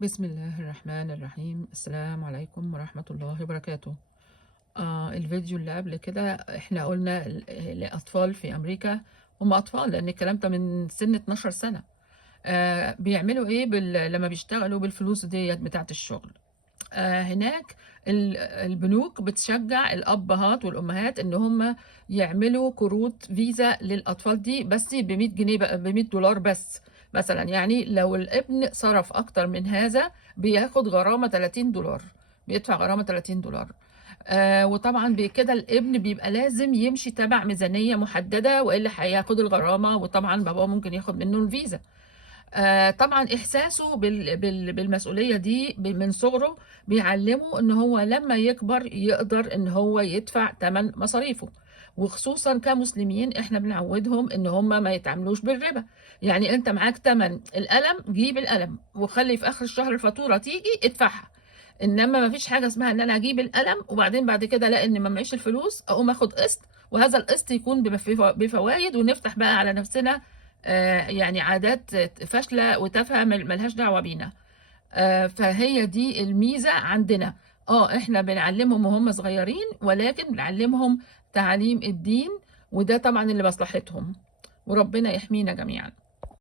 بسم الله الرحمن الرحيم. السلام عليكم ورحمة الله وبركاته. الفيديو اللي قبل كده احنا قلنا لأطفال في أمريكا، هم أطفال لأن الكلام ده من سن 12 سنة. بيعملوا إيه لما بيشتغلوا بالفلوس ديت بتاعة الشغل. هناك البنوك بتشجع الأبهات والأمهات إن هم يعملوا كروت فيزا للأطفال دي، بس ب 100 جنيه بقى، ب 100 دولار بس. مثلا يعني لو الابن صرف أكتر من هذا بياخد غرامة 30 دولار، بيدفع غرامة 30 دولار. وطبعا بكده الابن بيبقى لازم يمشي تبع ميزانية محددة، وإلا هياخد الغرامة، وطبعا بابا ممكن ياخد منه الفيزا. طبعا احساسه بالمسؤوليه دي من صغره بيعلمه ان هو لما يكبر يقدر ان هو يدفع ثمن مصاريفه. وخصوصا كمسلمين احنا بنعودهم ان هم ما يتعاملوش بالربا. يعني انت معاك ثمن القلم، جيب القلم وخلي في اخر الشهر الفاتوره تيجي ادفعها. انما ما فيش حاجه اسمها ان انا اجيب القلم وبعدين بعد كده لا ان ما معيش الفلوس اقوم اخد قسط، وهذا القسط يكون بفوائد، ونفتح بقى على نفسنا يعني عادات فاشلة وتافهة ملهاش دعوة بينا. فهي دي الميزة عندنا. احنا بنعلمهم وهم صغيرين، ولكن بنعلمهم تعليم الدين، وده طبعا اللي مصلحتهم، وربنا يحمينا جميعا.